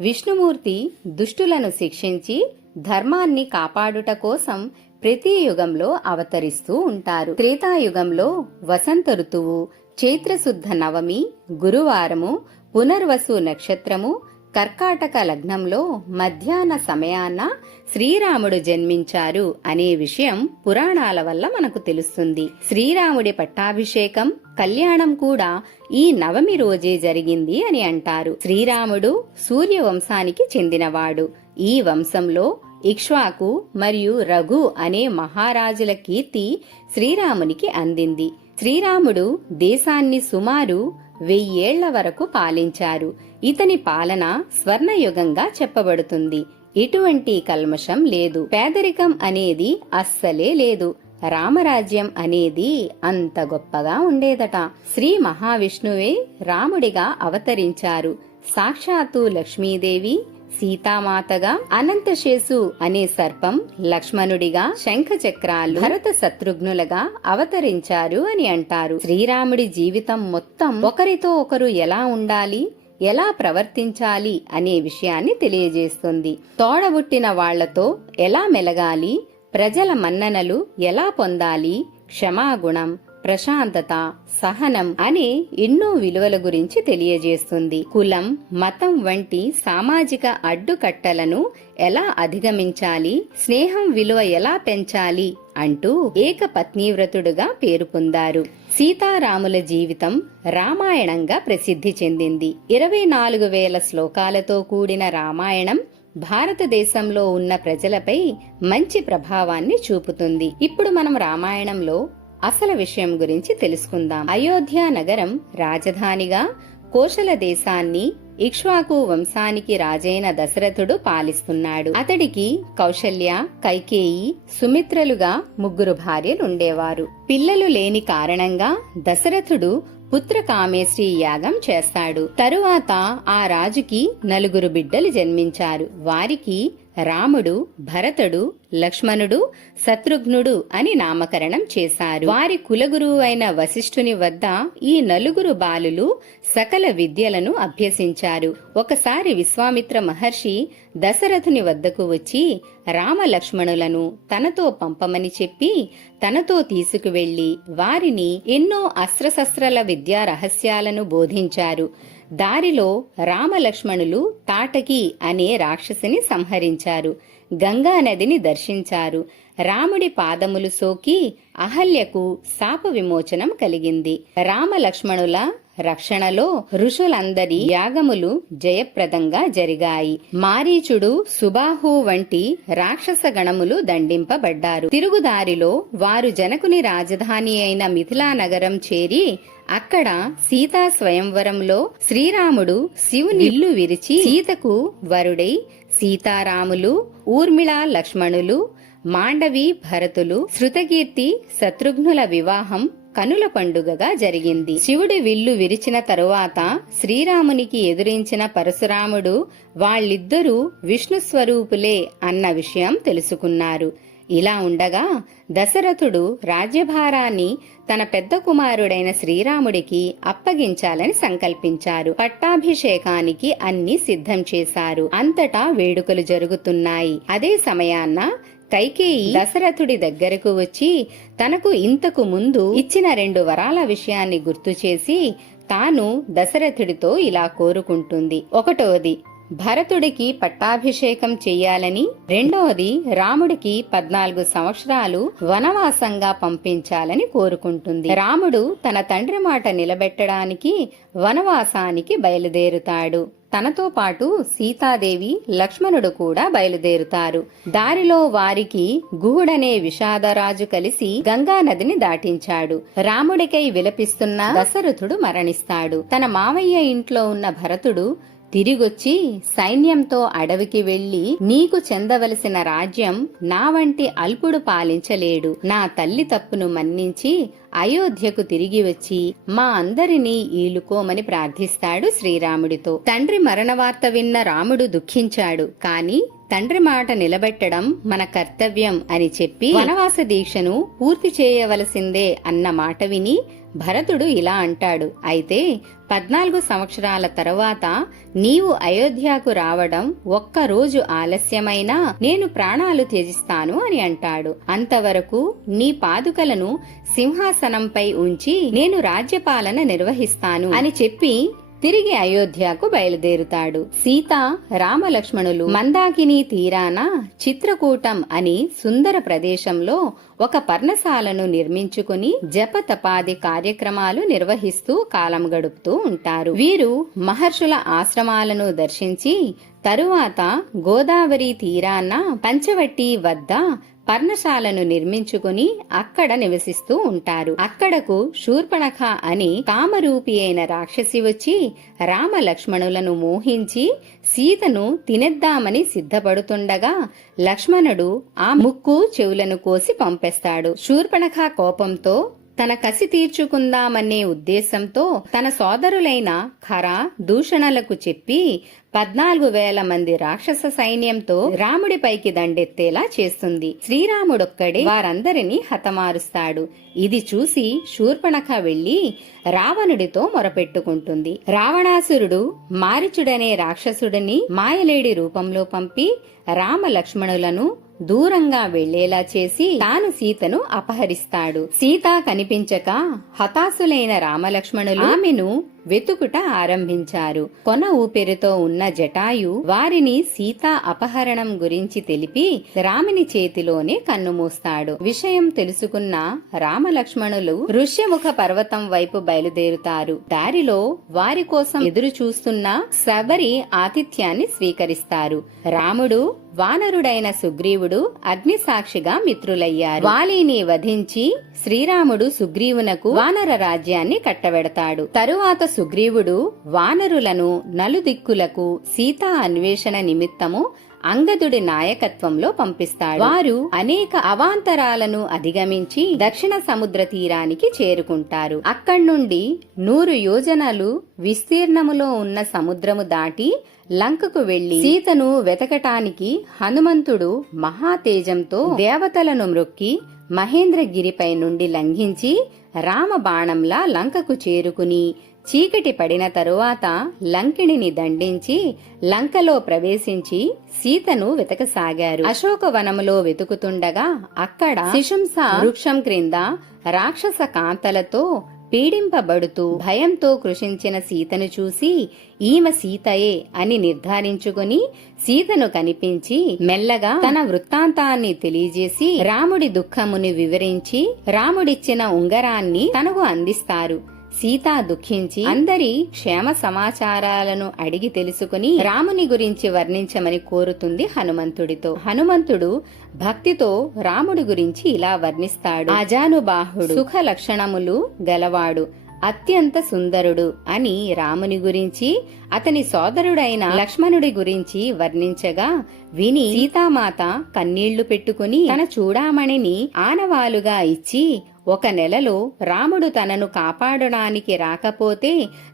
విష్ణుమూర్తి దుష్టులను శిక్షించి ధర్మాన్ని కాపాడుట కోసం ప్రతి యుగంలో అవతరిస్తూ ఉంటారు. త్రేతాయుగంలో వసంత ఋతువు, చైత్రశుద్ధ నవమి, గురువారము, పునర్వసు నక్షత్రము, కర్కాటక లగ్నంలో మధ్యాహ్న సమయాన శ్రీరాముడు జన్మించారు అనే విషయం పురాణాల వల్ల మనకు తెలుస్తుంది. శ్రీరాముడి పట్టాభిషేకం, కళ్యాణం కూడా ఈ నవమి రోజే జరిగింది అని అంటారు. శ్రీరాముడు సూర్యవంశానికి చెందినవాడు. ఈ వంశంలో ఇక్ష్వాకు మరియు రఘు అనే మహారాజుల కీర్తి శ్రీరామునికి అందింది. శ్రీరాముడు దేశాన్ని సుమారు 1000 ఏళ్ల వరకు పాలించారు. ఇతని పాలన స్వర్ణయుగంగా చెప్పబడుతుంది. ఎటువంటి కల్మషం లేదు. పేదరికం అనేది అస్సలే లేదు. రామరాజ్యం అనేది అంత గొప్పగా ఉండేదట. శ్రీ మహావిష్ణువే రాముడిగా అవతరించారు. సాక్షాత్తు లక్ష్మీదేవి సీతామాతగా, అనంతశేషు అనే సర్పం లక్ష్మణుడిగా, శంఖచక్రాలు భరత శత్రుఘ్నులుగా అవతరించారు అని అంటారు. శ్రీరాముడి జీవితం మొత్తం ఒకరితో ఒకరు ఎలా ఉండాలి, ఎలా ప్రవర్తించాలి అనే విషయాన్ని తెలియజేస్తుంది. తోడబుట్టిన వాళ్లతో ఎలా మెలగాలి, ప్రజల మన్ననలు ఎలా పొందాలి, క్షమాగుణం, ప్రశాంతత, సహనం అనే ఎన్నో విలువల గురించి తెలియజేస్తుంది. కులం, మతం వంటి సామాజిక అడ్డుకట్టలను ఎలా అధిగమించాలి, స్నేహం విలువ ఎలా పెంచాలి అంటూ ఏకపత్నీవ్రతుడుగా పేరు పొందారు. సీతారాముల జీవితం రామాయణంగా ప్రసిద్ధి చెందింది. 24,000 శ్లోకాలతో కూడిన రామాయణం భారతదేశంలో ఉన్న ప్రజలపై మంచి ప్రభావాన్ని చూపుతుంది. ఇప్పుడు మనం రామాయణంలో అసలు విషయం గురించి తెలుసుకుందాం. అయోధ్య నగరం రాజధానిగా కోశల దేశాన్ని ఇక్ష్వాకు వంశానికి రాజైన దశరథుడు పాలిస్తున్నాడు. అతడికి కౌశల్య, కైకేయి, సుమిత్రలుగా 3 భార్యలుండేవారు. పిల్లలు లేని కారణంగా దశరథుడు పుత్రకామేశ్వరి యాగం చేస్తాడు. తరువాత ఆ రాజుకి 4 బిడ్డలు జన్మించారు. వారికి రాముడు, భరతుడు, లక్ష్మణుడు, శత్రుఘ్నుడు అని నామకరణం చేశారు. వారి కులగురువు అయిన వశిష్ఠుని వద్ద ఈ 4 బాలులు సకల విద్యలను అభ్యసించారు. ఒకసారి విశ్వామిత్ర మహర్షి దశరథుని వద్దకు వచ్చి రామ లక్ష్మణులను తనతో పంపమని చెప్పి తనతో తీసుకువెళ్లి వారిని ఎన్నో అస్త్రశస్త్రాల విద్యా రహస్యాలను బోధించారు. దారిలో రామలక్ష్మణులు తాటకి అనే రాక్షసిని సంహరించారు. గంగా నదిని దర్శించారు. రాముడి పాదములు సోకి అహల్యకు శాప విమోచనం కలిగింది. రామలక్ష్మణుల రక్షణలో ఋషులందరి యాగములు జయప్రదంగా జరిగాయి. మారీచుడు, సుబాహు వంటి రాక్షస గణములు దండింపబడ్డారు. తిరుగుదారిలో వారు జనకుని రాజధాని అయిన మిథిలా నగరం చేరి అక్కడ సీతా స్వయంవరంలో శ్రీరాముడు శివుని ఇల్లు విరిచి సీతకు వరుడై సీతారాములు, ఊర్మిళ లక్ష్మణులు, మాండవి భరతులు, శృతకీర్తి శత్రుఘ్నుల వివాహం కనుల పండుగగా జరిగింది. శివుడి విల్లు విరిచిన తరువాత శ్రీరామునికి ఎదురించిన పరశురాముడు వాళ్ళిద్దరూ విష్ణు స్వరూపులే అన్న విషయం తెలుసుకున్నారు. ఇలా ఉండగా దశరథుడు రాజ్యభారాన్ని తన పెద్ద కుమారుడైన శ్రీరాముడికి అప్పగించాలని సంకల్పించారు. పట్టాభిషేకానికి అన్ని సిద్ధం చేశారు. అంతటా వేడుకలు జరుగుతున్నాయి. అదే సమయాన్న కైకేయి దశరథుడి దగ్గరకు వచ్చి తనకు ఇంతకు ముందు ఇచ్చిన 2 వరాల విషయాన్ని గుర్తు చేసి తాను దశరథుడితో ఇలా కోరుకుంటుంది. 1వది భరతుడికి పట్టాభిషేకం చెయ్యాలని, 2వది రాముడికి 14 సంవత్సరాలు వనవాసంగా పంపించాలని కోరుకుంటుంది. రాముడు తన తండ్రి మాట నిలబెట్టడానికి వనవాసానికి బయలుదేరుతాడు. తనతో పాటు సీతాదేవి, లక్ష్మణుడు కూడా బయలుదేరుతారు. దారిలో వారికి గుహుడనే విషాదరాజు కలిసి గంగా నదిని దాటించాడు. రాముడికై విలపిస్తున్న దశరథుడు మరణిస్తాడు. తన మామయ్య ఇంట్లో ఉన్న భరతుడు తిరిగొచ్చి సైన్యంతో అడవికి వెళ్లి నీకు చెందవలసిన రాజ్యం నా వంటి అల్పుడు పాలించలేడు. నా తల్లి తప్పును మన్నించి అయోధ్యకు తిరిగి వచ్చి మా అందరినీ ఈలుకోమని ప్రార్థిస్తాడు శ్రీరాముడితో. తండ్రి మరణ వార్త విన్న రాముడు దుఃఖించాడు. కాని తండ్రి మాట నిలబెట్టడం మన కర్తవ్యం అని చెప్పి వనవాస దీక్షను పూర్తి చేయవలసిందే అన్న మాట విని భరతుడు ఇలా అంటాడు, అయితే 14 సంవత్సరాల తరువాత నీవు అయోధ్యకు రావడం ఒక్కరోజు ఆలస్యమైనా నేను ప్రాణాలు త్యజిస్తాను అని అంటాడు. అంతవరకు నీ పాదుకలను సింహాసనంపై ఉంచి నేను రాజ్యపాలన నిర్వహిస్తాను అని చెప్పి తిరిగి అయోధ్యకు బయలుదేరుతాడు. సీత, రామలక్ష్మణులు మందాకిని తీరాన చిత్రకూటం అని సుందర ప్రదేశంలో ఒక పర్ణశాలను నిర్మించుకుని జపతపాది కార్యక్రమాలు నిర్వహిస్తూ కాలం గడుపుతూ ఉంటారు. వీరు మహర్షుల ఆశ్రమాలను దర్శించి తరువాత గోదావరి తీరాన పంచవటి వద్ద పర్ణశాలను నిర్మించుకుని అక్కడ నివసిస్తూ ఉంటారు. అక్కడకు శూర్పణఖ అని కామరూపి అయిన రాక్షసి వచ్చి రామలక్ష్మణులను మోహించి సీతను తినేద్దామని సిద్ధపడుతుండగా లక్ష్మణుడు ఆ ముక్కు చెవులను కోసి పంపేస్తాడు. శూర్పణఖ కోపంతో తన కసి తీర్చుకుందామనే ఉద్దేశంతో తన సోదరులైన ఖర, దూషణలకు చెప్పి 14,000 మంది రాక్షస సైన్యంతో రాముడిపైకి దండెత్తేలా చేస్తుంది. శ్రీరాముడొక్కడే వారందరినీ హతమారుస్తాడు. ఇది చూసి శూర్పణఖ వెళ్లి రావణుడితో మొరపెట్టుకుంటుంది. రావణాసురుడు మారీచుడనే రాక్షసుడిని మాయలేడి రూపంలో పంపి రామలక్ష్మణులను దూరంగా వెళ్లేలా చేసి తాను సీతను అపహరిస్తాడు. సీత కనిపించక హతాశులైన రామలక్ష్మణులు ఆమెను వెతుకుట ఆరంభించారు. కొన ఊపిరితో ఉన్న జటాయు వారిని సీతా అపహరణం గురించి తెలిపి రాముని చేతిలోనే కన్నుమూస్తాడు. విషయం తెలుసుకున్న రామలక్ష్మణులు ఋష్యముఖ పర్వతం వైపు బయలుదేరుతారు. దారిలో వారి కోసం ఎదురు చూస్తున్న శబరి ఆతిథ్యాన్ని స్వీకరిస్తారు. రాముడు, వానరుడైన సుగ్రీవుడు అగ్నిసాక్షిగా మిత్రులయ్యారు. వాలిని వధించి శ్రీరాముడు సుగ్రీవునకు వానర రాజ్యాన్ని కట్టబెడతాడు. తరువాత సుగ్రీవుడు వానరులను నలుదిక్కులకు సీతా అన్వేషణ నిమిత్తము అంగదుడి నాయకత్వంలో పంపిస్తాడు. వారు అనేక అవాంతరాలను అధిగమించి దక్షిణ సముద్ర తీరానికి చేరుకుంటారు. అక్కడ్నుండి 100 యోజనాలు విస్తీర్ణములో ఉన్న సముద్రము దాటి లంకకు వెళ్లి సీతను వెతకటానికి హనుమంతుడు మహాతేజంతో దేవతలను మ్రొక్కి మహేంద్రగిరిపై నుండి లంఘించి రామబాణంలా లంకకు చేరుకుని చీకటి పడిన తరువాత లంకిణిని దండించి లంకలో ప్రవేశించి సీతను వెతకసాగారు. అశోకవనములో వెతుకుతుండగా అక్కడ శిశుంస వృక్షం క్రింద రాక్షస కాంతలతో పీడింపబడుతూ భయంతో కృషించిన సీతను చూసి ఈమె సీతయే అని నిర్ధారించుకుని సీతను కనిపించి మెల్లగా తన వృత్తాంతాన్ని తెలియజేసి రాముడి దుఃఖముని వివరించి రాముడిచ్చిన ఉంగరాన్ని తనకు అందిస్తారు. సీత దుఃఖించి అందరి క్షేమ సమాచారాలను అడిగి తెలుసుకుని రాముని గురించి వర్ణించమని కోరుతుంది హనుమంతుడితో. హనుమంతుడు భక్తితో రాముడి గురించి ఇలా వర్ణిస్తాడు. అజానుబాహుడు, సుఖ లక్షణములు గలవాడు, అత్యంత సుందరుడు అని రాముని గురించి, అతని సోదరుడైన లక్ష్మణుడి గురించి వర్ణించగా విని సీతామాత కన్నీళ్లు పెట్టుకుని తన చూడామణిని ఆనవాలుగా ఇచ్చి 1 నెలలో రాముడు తనను కాపాడడానికి రాకపోతే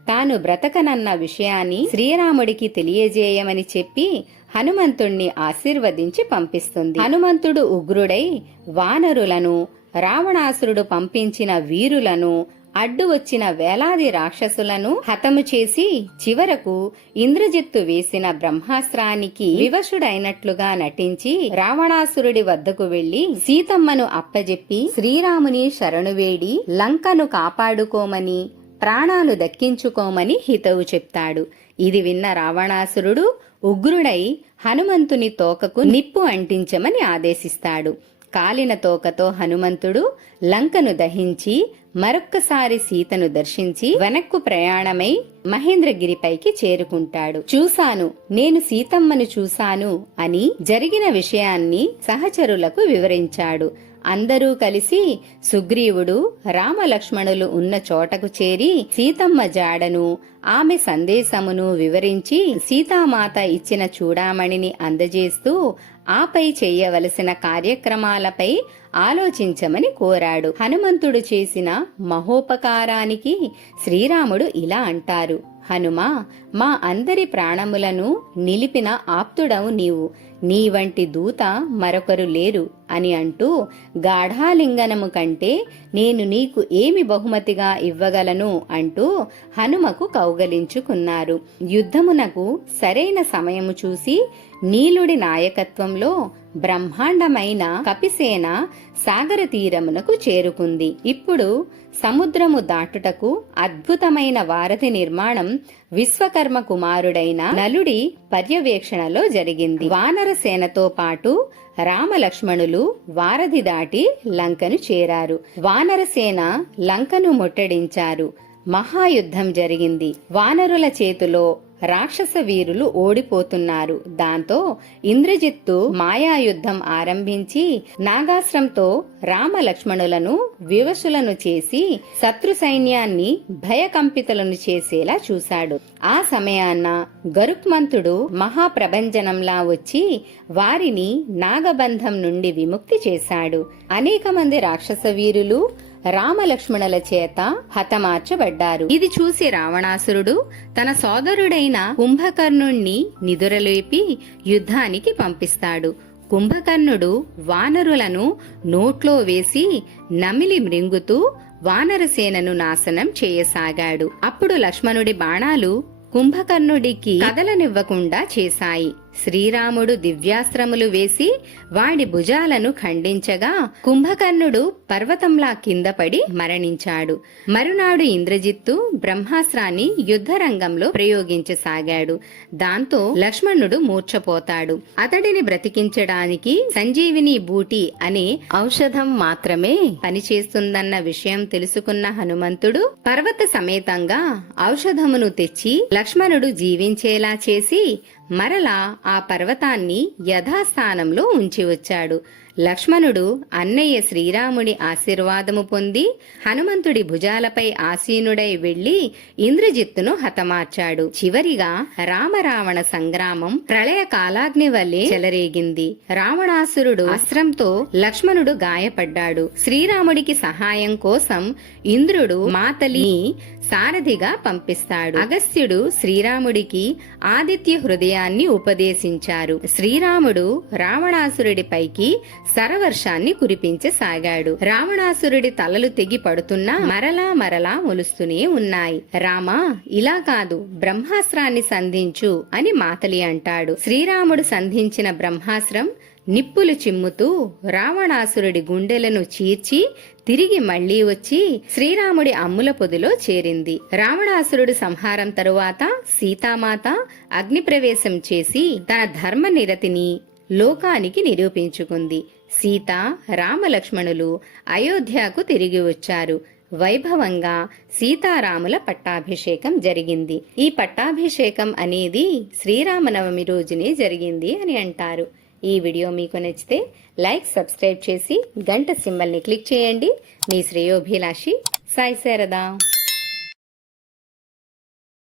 తాను బ్రతకనన్న విషయాన్ని శ్రీరాముడికి తెలియజేయమని చెప్పి హనుమంతుణ్ణి ఆశీర్వదించి పంపిస్తుంది. హనుమంతుడు ఉగ్రుడై వానరులను, రావణాసురుడు పంపించిన వీరులను, అడ్డు వచ్చిన వేలాది రాక్షసులను హతము చేసి చివరకు ఇంద్రజిత్తు వేసిన బ్రహ్మాస్త్రానికి వివశుడైనట్లుగా నటించి రావణాసురుడి వద్దకు వెళ్లి సీతమ్మను అప్పజెప్పి శ్రీరాముని శరణువేడి లంకను కాపాడుకోమని, ప్రాణాలు దక్కించుకోమని హితవు చెప్తాడు. ఇది విన్న రావణాసురుడు ఉగ్రుడై హనుమంతుని తోకకు నిప్పు అంటించమని ఆదేశిస్తాడు. కాలిన తోకతో హనుమంతుడు లంకను దహించి మరొక్కసారి సీతను దర్శించి వెనక్కు ప్రయాణమై మహేంద్రగిరిపైకి చేరుకుంటాడు. చూశాను, నేను సీతమ్మను చూశాను అని జరిగిన విషయాన్ని సహచరులకు వివరించాడు. అందరూ కలిసి సుగ్రీవుడు, రామలక్ష్మణులు ఉన్న చోటకు చేరి సీతమ్మ జాడను, ఆమె సందేశమును వివరించి సీతామాత ఇచ్చిన చూడామణిని అందజేస్తూ ఆపై చెయ్యవలసిన కార్యక్రమాలపై ఆలోచించమని కోరాడు. హనుమంతుడు చేసిన మహోపకారానికి శ్రీరాముడు ఇలా అంటారు. హనుమా, మా అందరి ప్రాణములను నిలిపిన ఆప్తుడవు నీవు, నీ వంటి దూత మరొకరు లేరు అని అంటూ గాఢాలింగనము కంటే నేను నీకు ఏమి బహుమతిగా ఇవ్వగలను అంటూ హనుమకు కౌగలించుకున్నారు. యుద్ధమునకు సరైన సమయము చూసి నీలుడి నాయకత్వంలో బ్రహ్మాండమైన కపిసేన సాగర తీరమునకు చేరుకుంది. ఇప్పుడు సముద్రము దాటుటకు అద్భుతమైన వారధి నిర్మాణం విశ్వకర్మ కుమారుడైన నలుడి పర్యవేక్షణలో జరిగింది. వానర సేనతో పాటు రామలక్ష్మణులు వారధి దాటి లంకను చేరారు. వానరసేన లంకను ముట్టడించారు. మహాయుద్ధం జరిగింది. వానరుల చేతిలో రాక్షస వీరులు ఓడిపోతున్నారు. దాంతో ఇంద్రజిత్తు మాయాయుద్ధం ఆరంభించి నాగాస్త్రంతో రామలక్ష్మణులను వివశులను చేసి శత్రు సైన్యాన్ని భయకంపితులను చేసేలా చూశాడు. ఆ సమయాన గరుత్మంతుడు మహాప్రభంజనంలా వచ్చి వారిని నాగబంధం నుండి విముక్తి చేశాడు. అనేక మంది రాక్షస వీరులు రామలక్ష్మణుల చేత హతమార్చబడ్డారు. ఇది చూసి రావణాసురుడు తన సోదరుడైన కుంభకర్ణుణ్ణి నిదురలేపి యుద్ధానికి పంపిస్తాడు. కుంభకర్ణుడు వానరులను నోట్లో వేసి నమిలి మృంగుతూ వానరసేనను నాశనం చేయసాగాడు. అప్పుడు లక్ష్మణుడి బాణాలు కుంభకర్ణుడికి కదలనివ్వకుండా చేశాయి. శ్రీరాముడు దివ్యాస్త్రములు వేసి వాడి భుజాలను ఖండించగా కుంభకర్ణుడు పర్వతంలా కిందపడి మరణించాడు. మరునాడు ఇంద్రజిత్తు బ్రహ్మాస్త్రాన్ని యుద్ధరంగంలో ప్రయోగించసాగాడు. దాంతో లక్ష్మణుడు మూర్ఛపోతాడు. అతడిని బ్రతికించడానికి సంజీవిని బూటి అనే ఔషధం మాత్రమే పనిచేస్తుందన్న విషయం తెలుసుకున్న హనుమంతుడు పర్వత సమేతంగా ఔషధమును తెచ్చి లక్ష్మణుడు జీవించేలా చేసి మరలా ఆ పర్వతాన్ని యథాస్థానంలో ఉంచి వచ్చాడు. లక్ష్మణుడు అన్నయ్య శ్రీరాముడి ఆశీర్వాదము పొంది హనుమంతుడి భుజాలపై ఆసీనుడై వెళ్లి ఇంద్రజిత్తును హతమార్చాడు. చివరిగా రామరావణ సంగ్రామం ప్రళయ కాలాగ్ని వల్లే చెలరేగింది. రావణాసురుడు అస్త్రంతో లక్ష్మణుడు గాయపడ్డాడు. శ్రీరాముడికి సహాయం కోసం ఇంద్రుడు మాతలిని సారథిగా పంపిస్తాడు. అగస్త్యుడు శ్రీరాముడికి ఆదిత్య హృదయాన్ని ఉపదేశించారు. శ్రీరాముడు రావణాసురుడిపైకి సరవర్షాన్ని కురిపించసాగాడు. రావణాసురుడి తలలు తెగి పడుతున్నా మరలా మరలా మొలుస్తూనే ఉన్నాయి. రామా, ఇలా కాదు, బ్రహ్మాస్త్రాన్ని సంధించు అని మాతలి అంటాడు. శ్రీరాముడు సంధించిన బ్రహ్మాస్త్రం నిప్పులు చిమ్ముతూ రావణాసురుడి గుండెలను చీర్చి తిరిగి మళ్లీ వచ్చి శ్రీరాముడి అమ్ముల పొదిలో చేరింది. రావణాసురుడు సంహారం తరువాత సీతామాత అగ్నిప్రవేశం చేసి తన ధర్మ నిరతిని లోకానికి నిరూపించుకుంది. సీత, రామలక్ష్మణులు అయోధ్యకు తిరిగి వచ్చారు. వైభవంగా సీతారాముల పట్టాభిషేకం జరిగింది. ఈ పట్టాభిషేకం అనేది శ్రీరామనవమి రోజునే జరిగింది అని అంటారు. ఈ వీడియో మీకు నచ్చితే లైక్, సబ్స్క్రైబ్ చేసి గంట సింబల్ని క్లిక్ చేయండి. మీ శ్రేయోభిలాషి సాయి శారద.